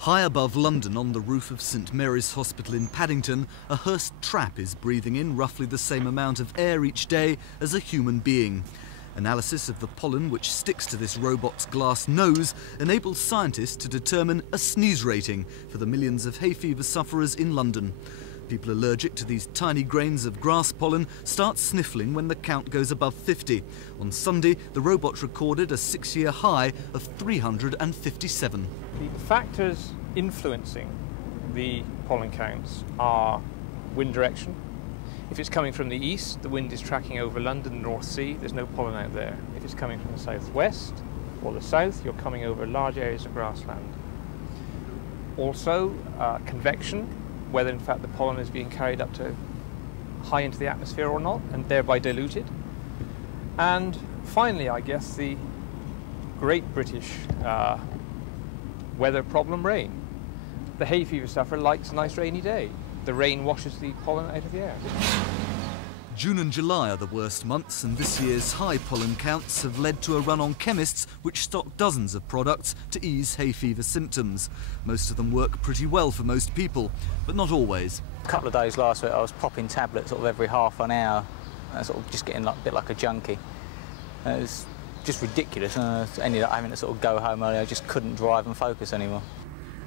High above London, on the roof of St Mary's Hospital in Paddington, a Hurst trap is breathing in roughly the same amount of air each day as a human being. Analysis of the pollen which sticks to this robot's glass nose enables scientists to determine a sneeze rating for the millions of hay fever sufferers in London. People allergic to these tiny grains of grass pollen start sniffling when the count goes above 50. On Sunday, the robot recorded a 6-year high of 357. The factors influencing the pollen counts are wind direction. If it's coming from the east, the wind is tracking over London, the North Sea, there's no pollen out there. If it's coming from the southwest or the south, you're coming over large areas of grassland. Also, convection, whether in fact the pollen is being carried up to high into the atmosphere or not, and thereby diluted. And finally, I guess, the great British weather problem, rain. The hay fever sufferer likes a nice rainy day. The rain washes the pollen out of the air. June and July are the worst months, and this year's high pollen counts have led to a run on chemists which stock dozens of products to ease hay fever symptoms. Most of them work pretty well for most people, but not always. A couple of days last week I was popping tablets sort of every half an hour, sort of just getting a bit like a junkie. It was just ridiculous. I ended up having to sort of go home early. I just couldn't drive and focus anymore.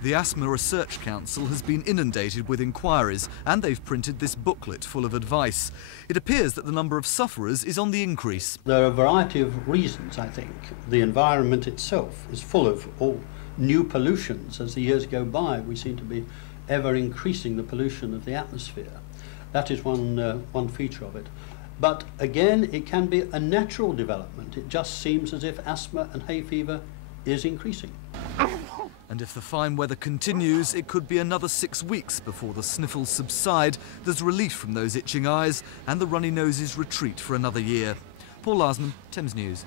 The Asthma Research Council has been inundated with inquiries, and they've printed this booklet full of advice. It appears that the number of sufferers is on the increase. There are a variety of reasons, I think. The environment itself is full of all new pollutions. As the years go by, we seem to be ever increasing the pollution of the atmosphere. That is one feature of it. But again, it can be a natural development. It just seems as if asthma and hay fever is increasing. And if the fine weather continues, it could be another 6 weeks before the sniffles subside, there's relief from those itching eyes, and the runny noses retreat for another year. Paul Larsman, Thames News.